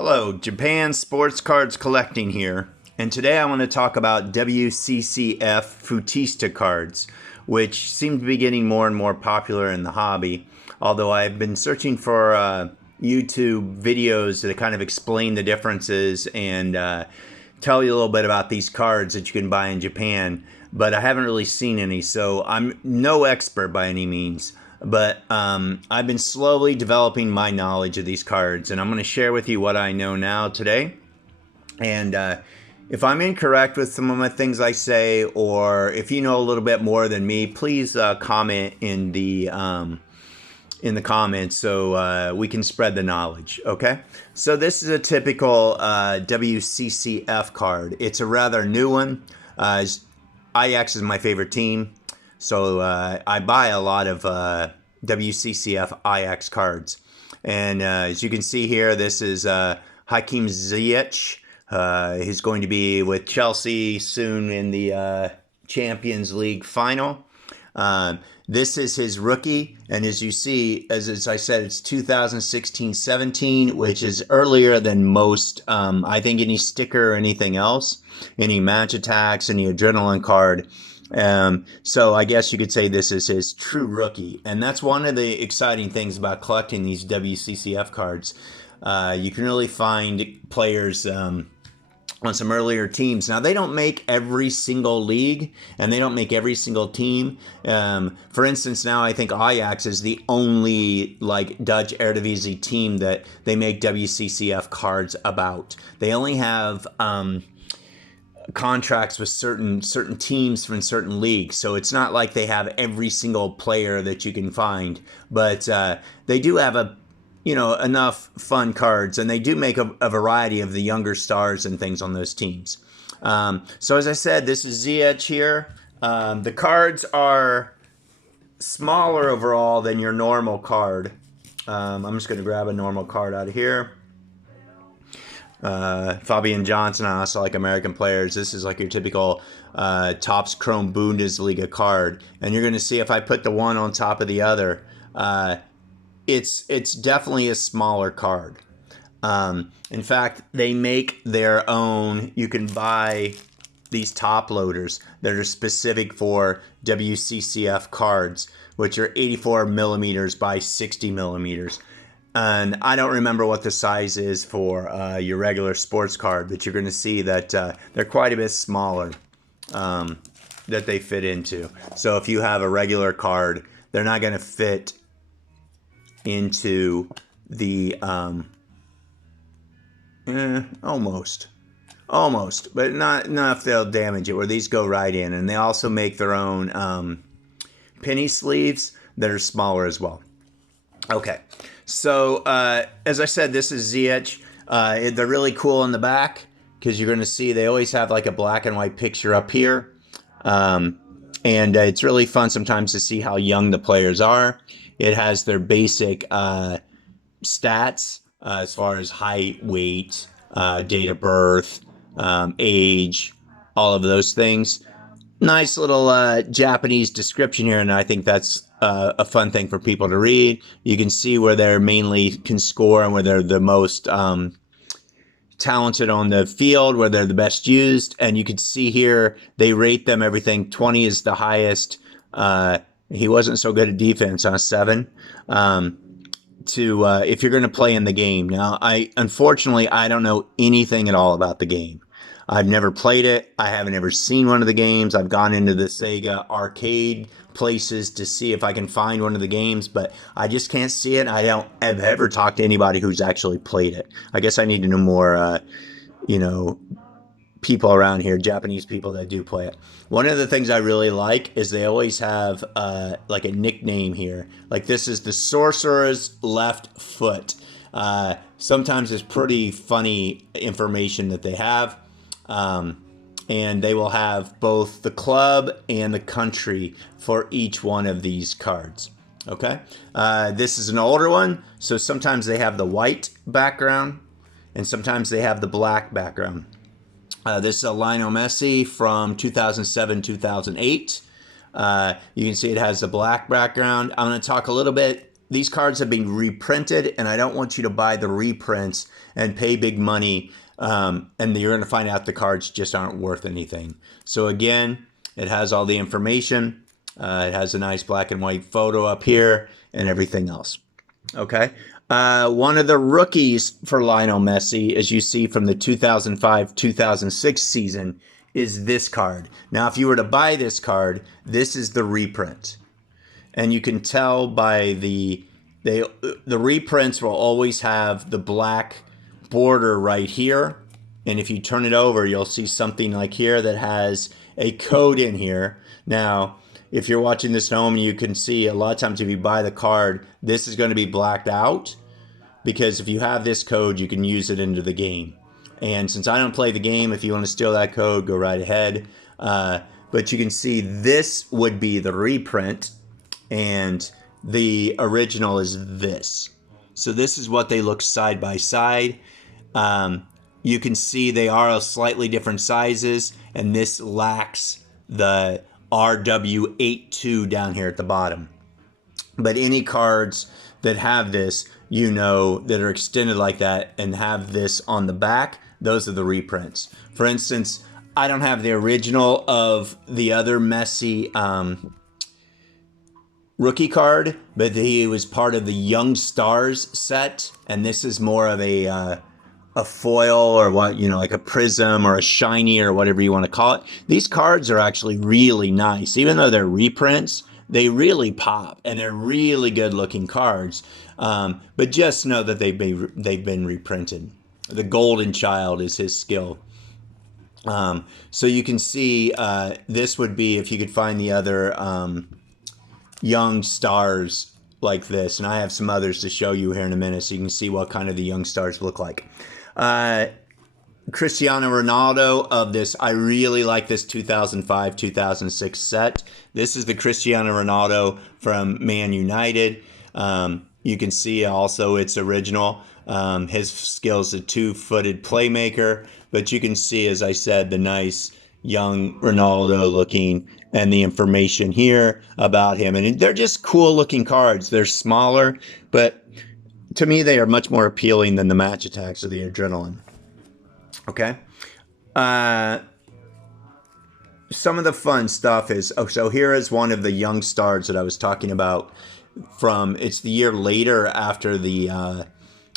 Hello, Japan Sports Cards Collecting here, and today I want to talk about WCCF Footista cards, which seem to be getting more and more popular in the hobby, although I've been searching for YouTube videos that kind of explain the differences and tell you a little bit about these cards that you can buy in Japan, but I haven't really seen any, so I'm no expert by any means. But I've been slowly developing my knowledge of these cards, and I'm going to share with you what I know now today. And if I'm incorrect with some of the things I say, or if you know a little bit more than me, please comment in the comments so we can spread the knowledge. Okay, so this is a typical WCCF card. It's a rather new one. Ajax is my favorite team. So I buy a lot of WCCF Ajax cards. And as you can see here, this is Hakim Ziyech. He's going to be with Chelsea soon in the Champions League final. This is his rookie. And as you see, as I said, it's 2016-17, which is earlier than most, I think, any sticker or anything else, any match attacks, any adrenaline card. So I guess you could say this is his true rookie. And that's one of the exciting things about collecting these WCCF cards. You can really find players on some earlier teams. Now, they don't make every single league, and they don't make every single team. For instance, now I think Ajax is the only Dutch Eredivisie team that they make WCCF cards about. They only have contracts with certain teams from certain leagues, so it's not like they have every single player that you can find, but they do have enough fun cards, and they do make a variety of the younger stars and things on those teams. So as I said, this is Ziyech here. The cards are smaller overall than your normal card. I'm just going to grab a normal card out of here. Fabian Johnson. I also like American players. This is like your typical Topps Chrome Bundesliga card, and you're going to see if I put the one on top of the other, it's definitely a smaller card. In fact, they make their own. You can buy these top loaders that are specific for WCCF cards, which are 84 millimeters by 60 millimeters. And I don't remember what the size is for your regular sports card, but you're going to see that they're quite a bit smaller that they fit into. So if you have a regular card, they're not going to fit into the almost, but not enough they'll damage it, where these go right in. And they also make their own penny sleeves that are smaller as well. Okay, so as I said, this is Ziyech. They're really cool in the back because you're going to see they always have like a black and white picture up here. And it's really fun sometimes to see how young the players are. It has their basic stats as far as height, weight, date of birth, age, all of those things. Nice little Japanese description here, and I think that's a fun thing for people to read. You can see where they mainly can score and where they're the most talented on the field, where they're the best used. And you can see here they rate them everything. 20 is the highest. He wasn't so good at defense on 7. If you're going to play in the game. Now, unfortunately I don't know anything at all about the game. I've never played it. I haven't ever seen one of the games. I've gone into the Sega arcade places to see if I can find one of the games, but I just can't see it. I don't have ever talked to anybody who's actually played it. I guess I need to know more, people around here, Japanese people that do play it. One of the things I really like is they always have like a nickname here. Like this is the Sorcerer's Left Foot. Sometimes it's pretty funny information that they have. And they will have both the club and the country for each one of these cards. Okay, this is an older one, so sometimes they have the white background and sometimes they have the black background. This is a Lionel Messi from 2007-2008. You can see it has the black background. I'm going to talk a little bit these cards have been reprinted, and I don't want you to buy the reprints and pay big money, and you're going to find out the cards just aren't worth anything. So again, it has all the information. It has a nice black and white photo up here and everything else. Okay. One of the rookies for Lionel Messi, as you see from the 2005-2006 season, is this card. Now, if you were to buy this card, this is the reprint. And you can tell by the reprints will always have the black border right here. And if you turn it over, you'll see something like here that has a code in here. Now, if you're watching this at home, you can see a lot of times if you buy the card, this is going to be blacked out, because if you have this code, you can use it into the game. And since I don't play the game, if you want to steal that code, go right ahead. But you can see this would be the reprint, and the original is this. So this is what they look side by side. You can see they are slightly different sizes, and this lacks the RW82 down here at the bottom. But any cards that have this, you know, that are extended like that and have this on the back, those are the reprints. For instance, I don't have the original of the other Messi rookie card, but he was part of the Young Stars set, and this is more of a foil, or what, you know, like a prism or a shiny or whatever you want to call it. These cards are actually really nice. Even though they're reprints, they really pop, and they're really good looking cards. But just know that they've been reprinted. The Golden Child is his skill. So you can see this would be, if you could find the other Young Stars like this, and I have some others to show you here in a minute, so you can see what kind of the Young Stars look like. Cristiano Ronaldo of this, I really like this 2005-2006 set. This is the Cristiano Ronaldo from Man United. You can see also it's original. His skill's a two-footed playmaker, but you can see, as I said, the nice young Ronaldo looking, and the information here about him. And they're just cool looking cards. They're smaller, but to me, they are much more appealing than the Match Attacks or the Adrenaline. Okay. Some of the fun stuff is, so here is one of the Young Stars that I was talking about from, it's the year later after the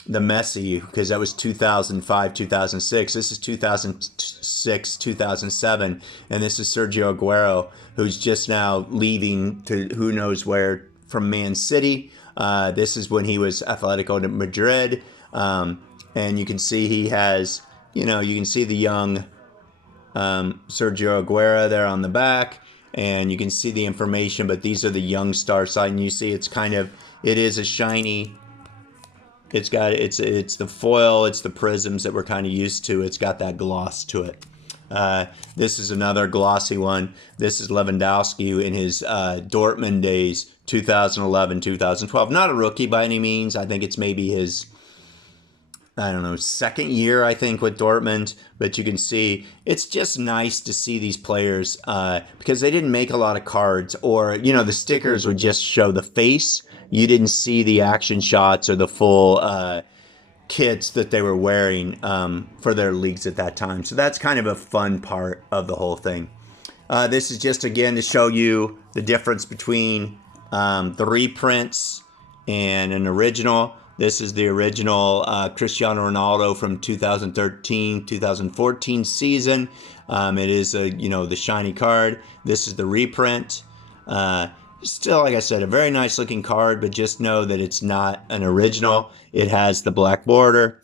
Messi, because that was 2005, 2006. This is 2006, 2007, and this is Sergio Aguero, who's just now leaving to who knows where from Man City. This is when he was Atletico de Madrid, and you can see he has, you know, you can see the young Sergio Aguero there on the back, and you can see the information, but these are the Young Star side, and you see it's kind of, it is a shiny, it's got, it's the foil, it's the prisms that we're kind of used to, it's got that gloss to it. This is another glossy one. This is Lewandowski in his Dortmund days, 2011, 2012. Not a rookie by any means. I think it's maybe his, I don't know, second year, I think, with Dortmund. But you can see, it's just nice to see these players because they didn't make a lot of cards, or, you know, the stickers would just show the face. You didn't see the action shots or the full kits that they were wearing for their leagues at that time. So that's kind of a fun part of the whole thing. This is just, again, to show you the difference between the reprints and an original. This is the original Cristiano Ronaldo from 2013-2014 season. It is a, you know, the shiny card. This is the reprint. Still, like I said, a very nice looking card, but just know that it's not an original. It has the black border.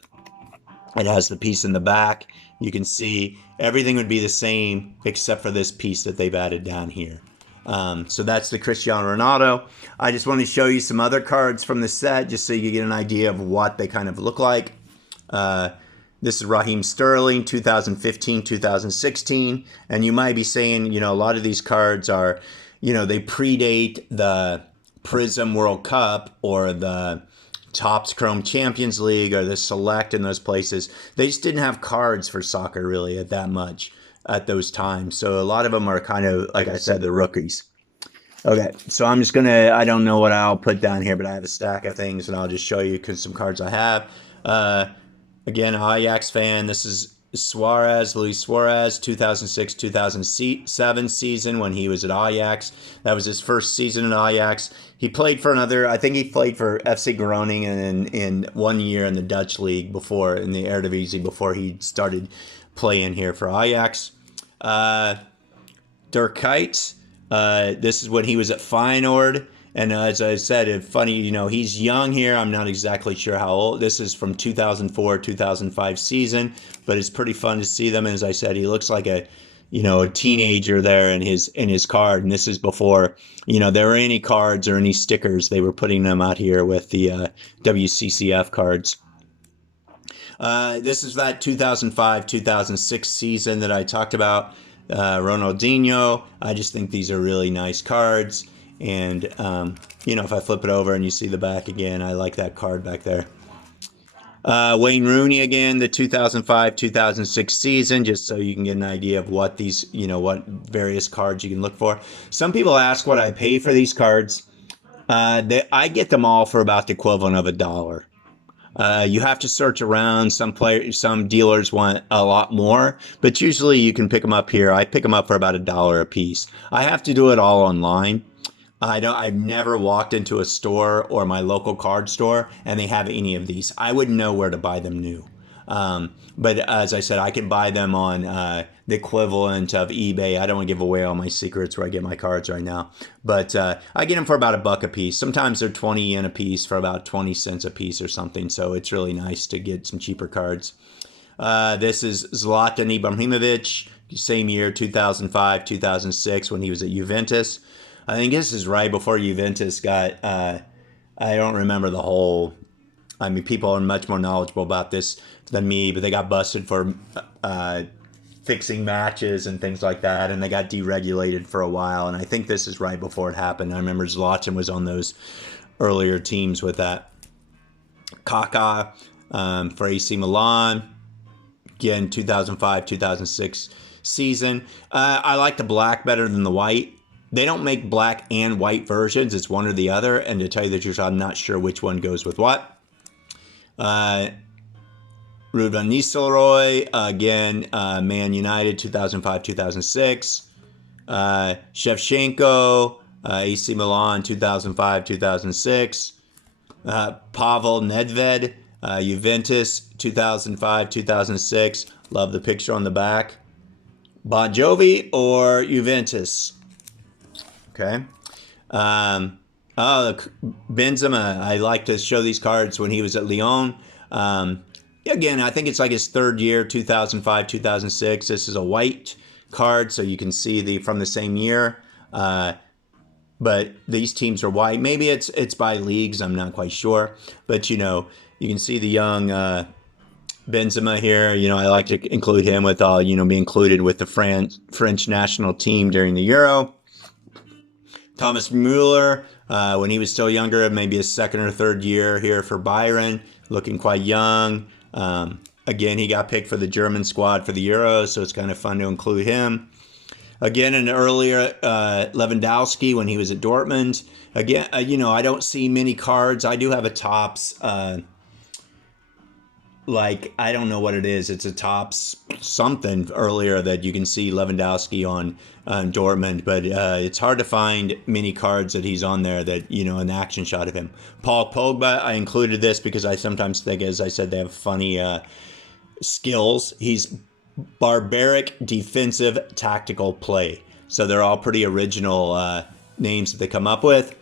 It has the piece in the back. You can see everything would be the same except for this piece that they've added down here. So that's the Cristiano Ronaldo. I just want to show you some other cards from the set just so you get an idea of what they kind of look like. This is Raheem Sterling, 2015-2016. And you might be saying, you know, a lot of these cards are, you know, they predate the Prism World Cup or the Topps Chrome Champions League or the Select in those places. They just didn't have cards for soccer really at that much at those times. So a lot of them are kind of, like I said, the rookies. Okay, so I'm just gonna, I don't know what I'll put down here, but I have a stack of things and I'll just show you some cards I have. Uh, Again, Ajax fan. This is Luis Suarez, 2006-2007 season when he was at Ajax. That was his first season at Ajax. He played for another, I think he played for FC Groningen in 1 year in the Dutch league before, in the Eredivisie, before he started playing here for Ajax. Dirk Kuyt, this is when he was at Feyenoord. And as I said, it's funny, he's young here. I'm not exactly sure how old. This is from 2004-2005 season, but it's pretty fun to see them. And as I said, he looks like a teenager there in his card. And this is before, there were any cards or any stickers. They were putting them out here with the WCCF cards. This is that 2005-2006 season that I talked about. Ronaldinho. I just think these are really nice cards. And, if I flip it over and you see the back again, I like that card back there. Wayne Rooney again, the 2005-2006 season, just so you can get an idea of what these, what various cards you can look for. Some people ask what I pay for these cards. I get them all for about the equivalent of $1. You have to search around. Some dealers want a lot more, but usually you can pick them up here. I pick them up for about $1 a piece. I have to do it all online. I've never walked into a store or my local card store and they have any of these. I wouldn't know where to buy them new. But as I said, I can buy them on the equivalent of eBay. I don't want to give away all my secrets where I get my cards right now. But I get them for about $1 a piece. Sometimes they're 20 yen a piece for about 20 cents a piece or something. So it's really nice to get some cheaper cards. This is Zlatan Ibrahimovic, same year, 2005-2006, when he was at Juventus. I think this is right before Juventus got, I don't remember the whole, people are much more knowledgeable about this than me, but they got busted for fixing matches and things like that, and they got deregulated for a while, and I think this is right before it happened. I remember Zlatan was on those earlier teams with that. Kaká for AC Milan, again, 2005-2006 season. I like the black better than the white. They don't make black and white versions. It's one or the other. And to tell you the truth, I'm not sure which one goes with what. Ruud van Nistelrooy, again, Man United, 2005-2006. Shevchenko, AC Milan, 2005-2006. Pavel Nedved, Juventus, 2005-2006. Love the picture on the back. Bon Jovi or Juventus? Okay. Benzema. I like to show these cards when he was at Lyon. Again, I think it's like his third year, 2005-2006. This is a white card, so you can see from the same year. But these teams are white. Maybe it's by leagues. I'm not quite sure. But, you can see the young Benzema here. I like to include him with be included with the French national team during the Euro. Thomas Müller, when he was still younger, maybe his second or third year here for Bayern, looking quite young. Again, he got picked for the German squad for the Euro, so it's kind of fun to include him. Again, an earlier Lewandowski when he was at Dortmund. Again, I don't see many cards. I do have a Topps, I don't know what it is. It's a Topps something earlier that you can see Lewandowski on Dortmund, but it's hard to find many cards that he's on there that, an action shot of him. Paul Pogba, I included this because I sometimes think, as I said, they have funny skills. He's barbaric defensive tactical play. So they're all pretty original names that they come up with.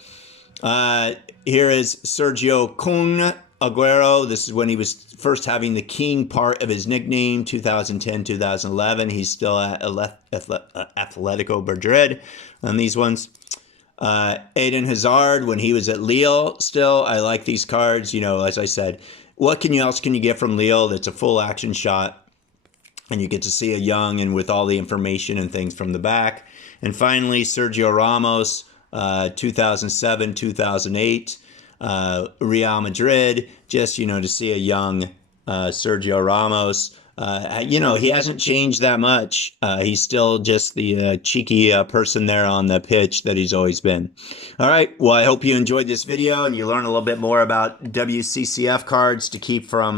Here is Sergio Kun Aguero. This is when he was first having the King part of his nickname, 2010-2011. He's still at Atletico Madrid on these ones. Eden Hazard, when he was at Lille still. I like these cards. As I said, what else can you get from Lille that's a full action shot? And you get to see a young and with all the information and things from the back. And finally, Sergio Ramos, 2007-2008. Real Madrid, just, to see a young Sergio Ramos. You know, he hasn't changed that much. He's still just the cheeky person there on the pitch that he's always been. All right. Well, I hope you enjoyed this video and you learn a little bit more about WCCF cards to keep from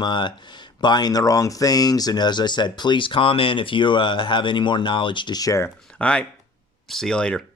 buying the wrong things. And as I said, please comment if you have any more knowledge to share. All right. See you later.